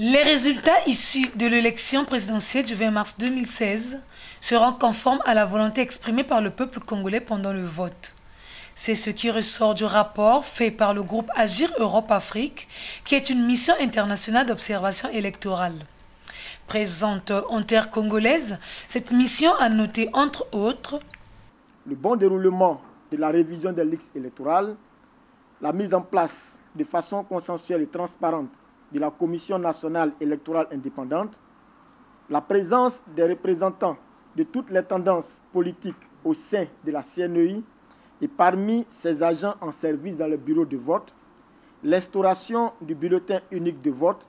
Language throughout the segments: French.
Les résultats issus de l'élection présidentielle du 20 mars 2016 seront conformes à la volonté exprimée par le peuple congolais pendant le vote. C'est ce qui ressort du rapport fait par le groupe Agir Europe-Afrique, qui est une mission internationale d'observation électorale. Présente en terre congolaise, cette mission a noté entre autres le bon déroulement de la révision des listes électorales, la mise en place de façon consensuelle et transparente de la Commission nationale électorale indépendante, la présence des représentants de toutes les tendances politiques au sein de la CNEI et parmi ses agents en service dans le bureau de vote, l'instauration du bulletin unique de vote,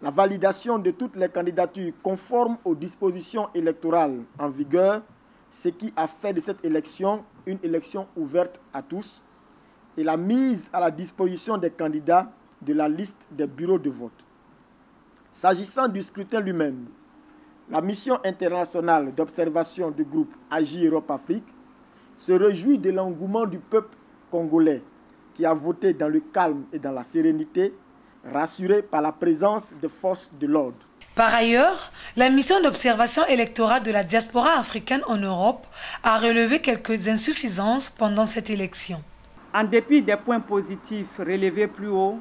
la validation de toutes les candidatures conformes aux dispositions électorales en vigueur, ce qui a fait de cette élection une élection ouverte à tous, et la mise à la disposition des candidats de la liste des bureaux de vote. S'agissant du scrutin lui-même, la mission internationale d'observation du groupe Agir Europe-Afrique se réjouit de l'engouement du peuple congolais qui a voté dans le calme et dans la sérénité, rassuré par la présence des forces de l'ordre. Par ailleurs, la mission d'observation électorale de la diaspora africaine en Europe a relevé quelques insuffisances pendant cette élection. En dépit des points positifs relevés plus haut,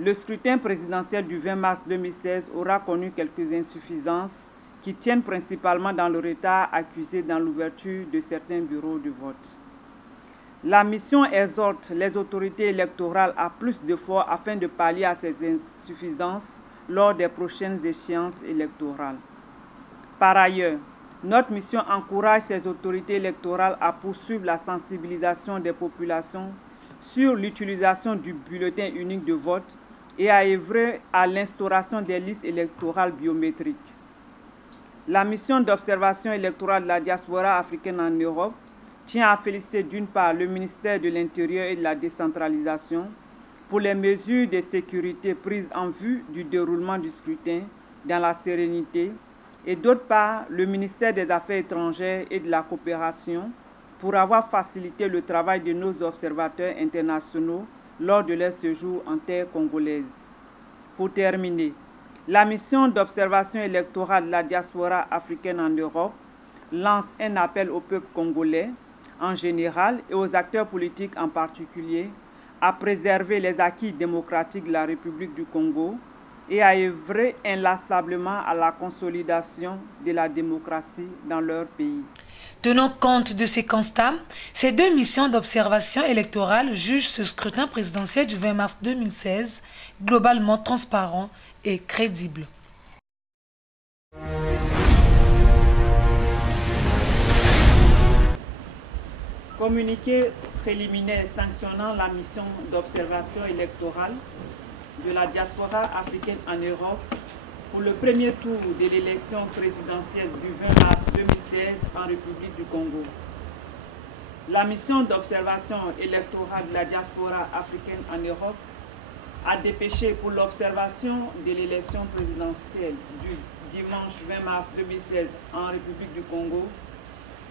le scrutin présidentiel du 20 mars 2016 aura connu quelques insuffisances qui tiennent principalement dans le retard accusé dans l'ouverture de certains bureaux de vote. La mission exhorte les autorités électorales à plus d'efforts afin de pallier à ces insuffisances lors des prochaines échéances électorales. Par ailleurs, notre mission encourage ces autorités électorales à poursuivre la sensibilisation des populations sur l'utilisation du bulletin unique de vote et à œuvrer à l'instauration des listes électorales biométriques. La mission d'observation électorale de la diaspora africaine en Europe tient à féliciter d'une part le ministère de l'Intérieur et de la décentralisation pour les mesures de sécurité prises en vue du déroulement du scrutin dans la sérénité et d'autre part le ministère des Affaires étrangères et de la coopération pour avoir facilité le travail de nos observateurs internationaux lors de leur séjour en terre congolaise. Pour terminer, la mission d'observation électorale de la diaspora africaine en Europe lance un appel au peuple congolais en général et aux acteurs politiques en particulier à préserver les acquis démocratiques de la République du Congo et à œuvrer inlassablement à la consolidation de la démocratie dans leur pays. Tenant compte de ces constats, ces deux missions d'observation électorale jugent ce scrutin présidentiel du 20 mars 2016 globalement transparent et crédible. Communiqué préliminaire sanctionnant la mission d'observation électorale de la diaspora africaine en Europe pour le premier tour de l'élection présidentielle du 20 mars 2016 en République du Congo. La mission d'observation électorale de la diaspora africaine en Europe a dépêché pour l'observation de l'élection présidentielle du dimanche 20 mars 2016 en République du Congo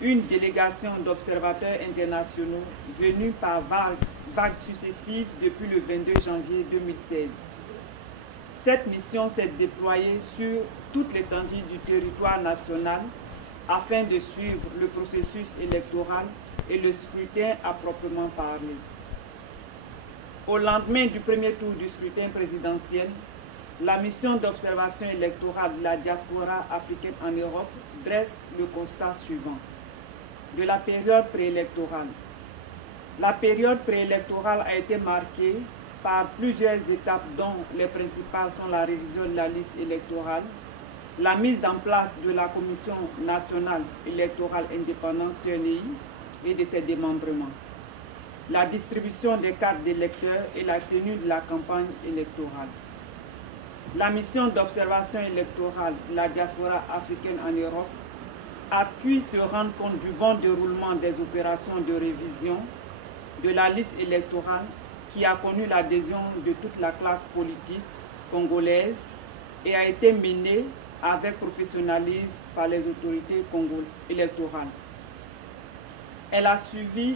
une délégation d'observateurs internationaux venus par vagues successives depuis le 22 janvier 2016. Cette mission s'est déployée sur toute l'étendue du territoire national afin de suivre le processus électoral et le scrutin à proprement parler. Au lendemain du premier tour du scrutin présidentiel, la mission d'observation électorale de la diaspora africaine en Europe dresse le constat suivant. De la période préélectorale. La période préélectorale a été marquée par plusieurs étapes dont les principales sont la révision de la liste électorale, la mise en place de la Commission nationale électorale indépendante CNEI et de ses démembrements, la distribution des cartes d'électeurs et la tenue de la campagne électorale. La mission d'observation électorale de la diaspora africaine en Europe a pu se rendre compte du bon déroulement des opérations de révision de la liste électorale qui a connu l'adhésion de toute la classe politique congolaise et a été menée avec professionnalisme par les autorités électorales. Elle a suivi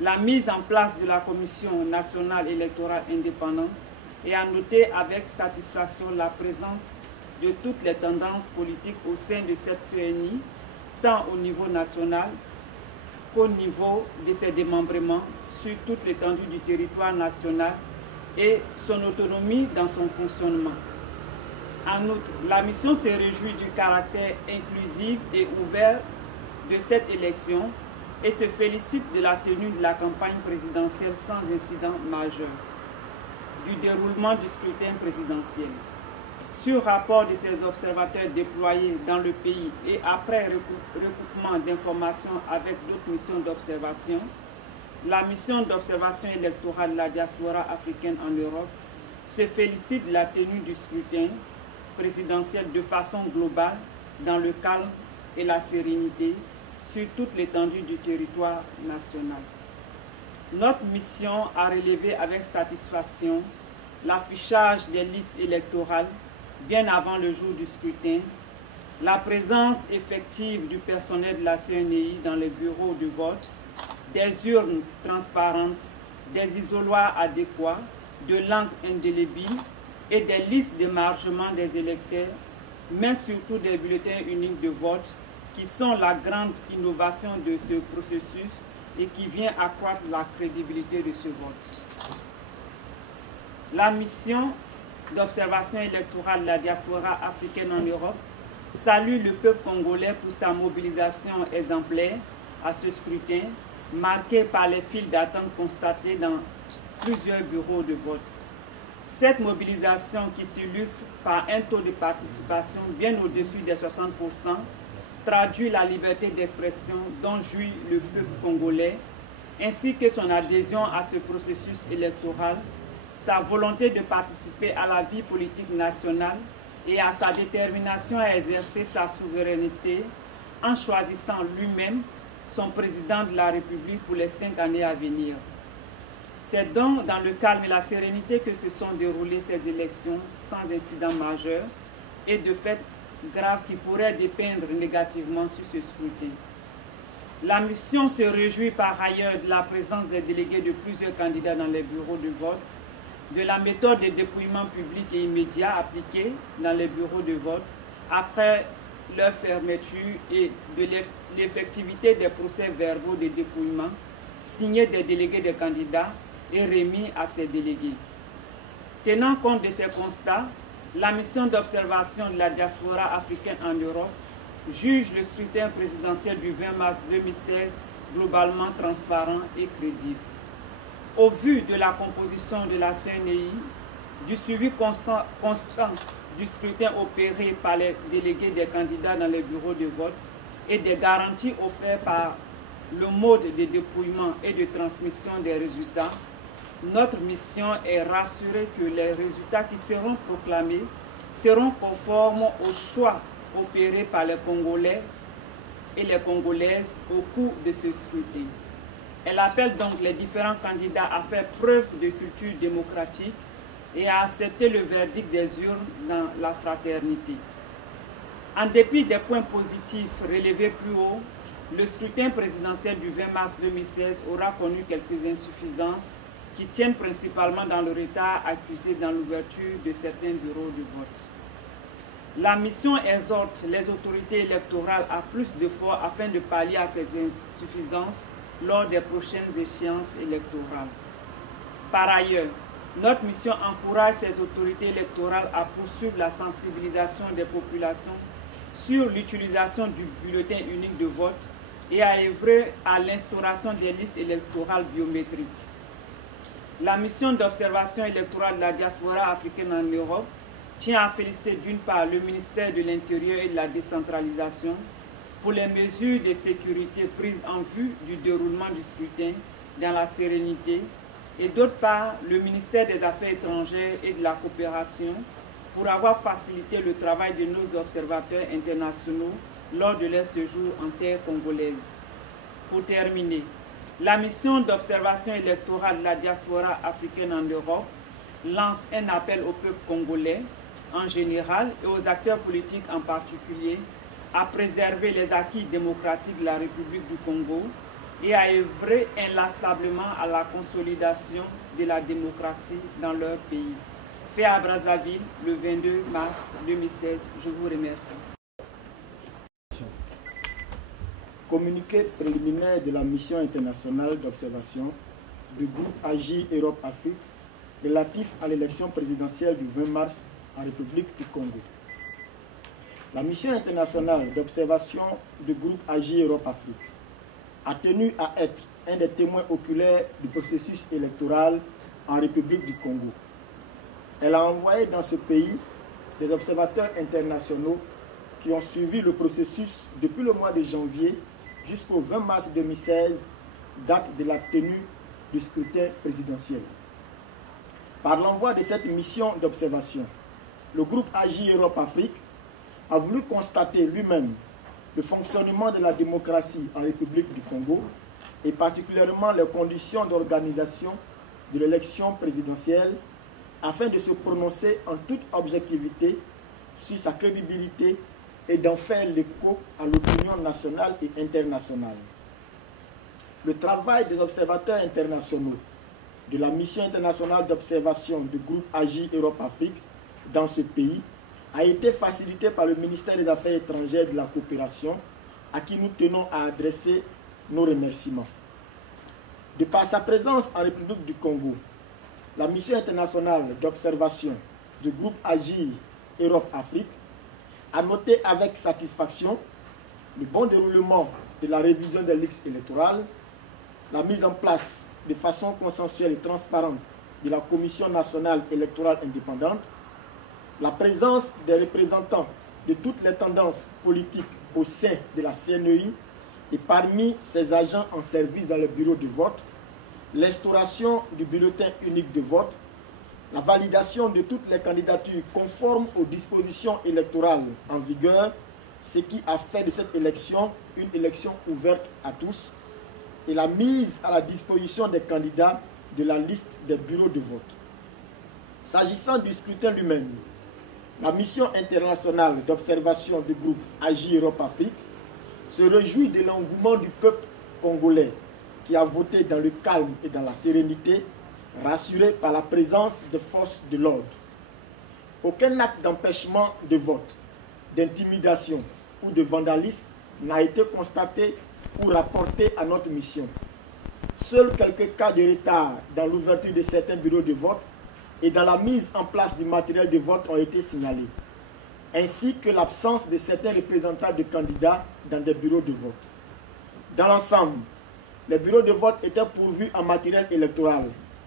la mise en place de la Commission nationale électorale indépendante et a noté avec satisfaction la présence de toutes les tendances politiques au sein de cette CENI, tant au niveau national qu'au niveau de ses démembrements sur toute l'étendue du territoire national et son autonomie dans son fonctionnement. En outre, la mission se réjouit du caractère inclusif et ouvert de cette élection et se félicite de la tenue de la campagne présidentielle sans incident majeur, du déroulement du scrutin présidentiel. Sur rapport de ces observateurs déployés dans le pays et après recoupement d'informations avec d'autres missions d'observation, la mission d'observation électorale de la diaspora africaine en Europe se félicite de la tenue du scrutin présidentiel de façon globale dans le calme et la sérénité sur toute l'étendue du territoire national. Notre mission a relevé avec satisfaction l'affichage des listes électorales bien avant le jour du scrutin, la présence effective du personnel de la CNI dans les bureaux de vote, des urnes transparentes, des isoloirs adéquats, de langue indélébile et des listes d'émargement des électeurs, mais surtout des bulletins uniques de vote qui sont la grande innovation de ce processus et qui vient accroître la crédibilité de ce vote. La mission d'observation électorale de la diaspora africaine en Europe salue le peuple congolais pour sa mobilisation exemplaire à ce scrutin, marqué par les files d'attente constatées dans plusieurs bureaux de vote. Cette mobilisation qui s'illustre par un taux de participation bien au-dessus des 60% traduit la liberté d'expression dont jouit le peuple congolais, ainsi que son adhésion à ce processus électoral, sa volonté de participer à la vie politique nationale et à sa détermination à exercer sa souveraineté en choisissant lui-même son président de la République pour les 5 années à venir. C'est donc dans le calme et la sérénité que se sont déroulées ces élections sans incident majeur et de fait grave qui pourraient dépeindre négativement sur ce scrutin. La mission se réjouit par ailleurs de la présence des délégués de plusieurs candidats dans les bureaux de vote, de la méthode de dépouillement public et immédiat appliquée dans les bureaux de vote après leur fermeture et de l'effectivité des procès-verbaux de dépouillement signés des délégués des candidats et remis à ces délégués. Tenant compte de ces constats, la mission d'observation de la diaspora africaine en Europe juge le scrutin présidentiel du 20 mars 2016 globalement transparent et crédible. Au vu de la composition de la CNI, du suivi constant du scrutin opéré par les délégués des candidats dans les bureaux de vote et des garanties offertes par le mode de dépouillement et de transmission des résultats, notre mission est rassurée que les résultats qui seront proclamés seront conformes aux choix opérés par les Congolais et les Congolaises au cours de ce scrutin. Elle appelle donc les différents candidats à faire preuve de culture démocratique et à accepter le verdict des urnes dans la fraternité. En dépit des points positifs relevés plus haut, le scrutin présidentiel du 20 mars 2016 aura connu quelques insuffisances qui tiennent principalement dans le retard accusé dans l'ouverture de certains bureaux de vote. La mission exhorte les autorités électorales à plus d'efforts afin de pallier à ces insuffisances lors des prochaines échéances électorales. Par ailleurs, notre mission encourage ces autorités électorales à poursuivre la sensibilisation des populations sur l'utilisation du bulletin unique de vote et à œuvrer à l'instauration des listes électorales biométriques. La mission d'observation électorale de la diaspora africaine en Europe tient à féliciter d'une part le ministère de l'Intérieur et de la décentralisation pour les mesures de sécurité prises en vue du déroulement du scrutin dans la sérénité et d'autre part le ministère des Affaires étrangères et de la coopération pour avoir facilité le travail de nos observateurs internationaux lors de leur séjour en terre congolaise. Pour terminer, la mission d'observation électorale de la diaspora africaine en Europe lance un appel au peuple congolais en général et aux acteurs politiques en particulier à préserver les acquis démocratiques de la République du Congo et à œuvrer inlassablement à la consolidation de la démocratie dans leur pays. fait à Brazzaville le 22 mars 2016. Je vous remercie. Communiqué préliminaire de la mission internationale d'observation du groupe AGI Europe-Afrique relatif à l'élection présidentielle du 20 mars en République du Congo. La mission internationale d'observation du groupe AGI Europe-Afrique a tenu à être un des témoins oculaires du processus électoral en République du Congo. Elle a envoyé dans ce pays des observateurs internationaux qui ont suivi le processus depuis le mois de janvier jusqu'au 20 mars 2016, date de la tenue du scrutin présidentiel. Par l'envoi de cette mission d'observation, le groupe AGI Europe-Afrique a voulu constater lui-même le fonctionnement de la démocratie en République du Congo et particulièrement les conditions d'organisation de l'élection présidentielle afin de se prononcer en toute objectivité sur sa crédibilité et d'en faire l'écho à l'opinion nationale et internationale. Le travail des observateurs internationaux de la mission internationale d'observation du groupe AGI Europe-Afrique dans ce pays a été facilité par le ministère des Affaires étrangères et de la coopération, à qui nous tenons à adresser nos remerciements. De par sa présence en République du Congo, la mission internationale d'observation du groupe AGI Europe-Afrique a noté avec satisfaction le bon déroulement de la révision des listes électorales, la mise en place de façon consensuelle et transparente de la Commission nationale électorale indépendante, la présence des représentants de toutes les tendances politiques au sein de la CNEI et parmi ses agents en service dans le bureau de vote, l'instauration du bulletin unique de vote, la validation de toutes les candidatures conformes aux dispositions électorales en vigueur, ce qui a fait de cette élection une élection ouverte à tous, et la mise à la disposition des candidats de la liste des bureaux de vote. S'agissant du scrutin lui-même, la mission internationale d'observation du groupe AGI Europe-Afrique se réjouit de l'engouement du peuple congolais qui a voté dans le calme et dans la sérénité, rassuré par la présence des forces de l'ordre. Aucun acte d'empêchement de vote, d'intimidation ou de vandalisme n'a été constaté ou rapporté à notre mission. Seuls quelques cas de retard dans l'ouverture de certains bureaux de vote et dans la mise en place du matériel de vote ont été signalés, ainsi que l'absence de certains représentants de candidats dans des bureaux de vote. Dans l'ensemble, les bureaux de vote étaient pourvus en matériel électoral,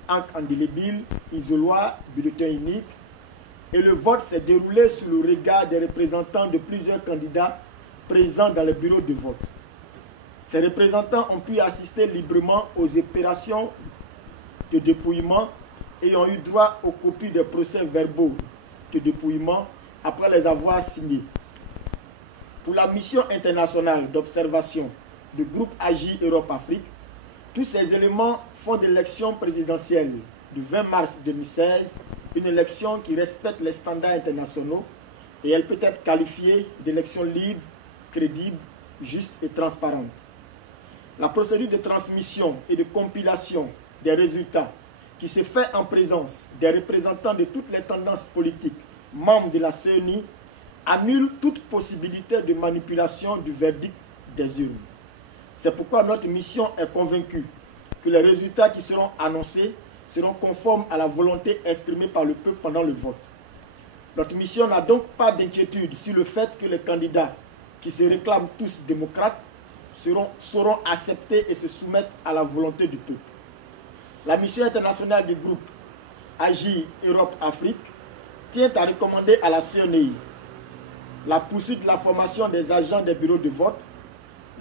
encre indélébile, isoloir, bulletin unique, et le vote s'est déroulé sous le regard des représentants de plusieurs candidats présents dans les bureaux de vote. Ces représentants ont pu assister librement aux opérations de dépouillement et ont eu droit aux copies des procès-verbaux de dépouillement après les avoir signés. Pour la mission internationale d'observation du groupe AGI Europe-Afrique, tous ces éléments font de l'élection présidentielle du 20 mars 2016 une élection qui respecte les standards internationaux et elle peut être qualifiée d'élection libre, crédible, juste et transparente. La procédure de transmission et de compilation des résultats qui se fait en présence des représentants de toutes les tendances politiques membres de la CENI annule toute possibilité de manipulation du verdict des urnes. C'est pourquoi notre mission est convaincue que les résultats qui seront annoncés seront conformes à la volonté exprimée par le peuple pendant le vote. Notre mission n'a donc pas d'inquiétude sur le fait que les candidats qui se réclament tous démocrates sauront accepter et se soumettre à la volonté du peuple. La mission internationale du groupe AGI Europe-Afrique tient à recommander à la CNEI la poursuite de la formation des agents des bureaux de vote,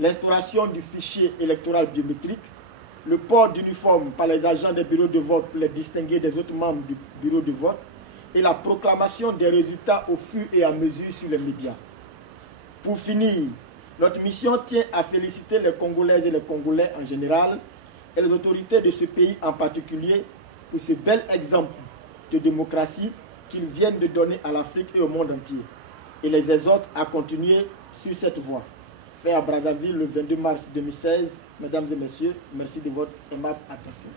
l'instauration du fichier électoral biométrique, le port d'uniforme par les agents des bureaux de vote pour les distinguer des autres membres du bureau de vote et la proclamation des résultats au fur et à mesure sur les médias. Pour finir, notre mission tient à féliciter les Congolaises et les Congolais en général et les autorités de ce pays en particulier pour ce bel exemple de démocratie qu'ils viennent de donner à l'Afrique et au monde entier et les exhorte à continuer sur cette voie. Fait à Brazzaville le 22 mars 2016. Mesdames et messieurs, merci de votre aimable attention.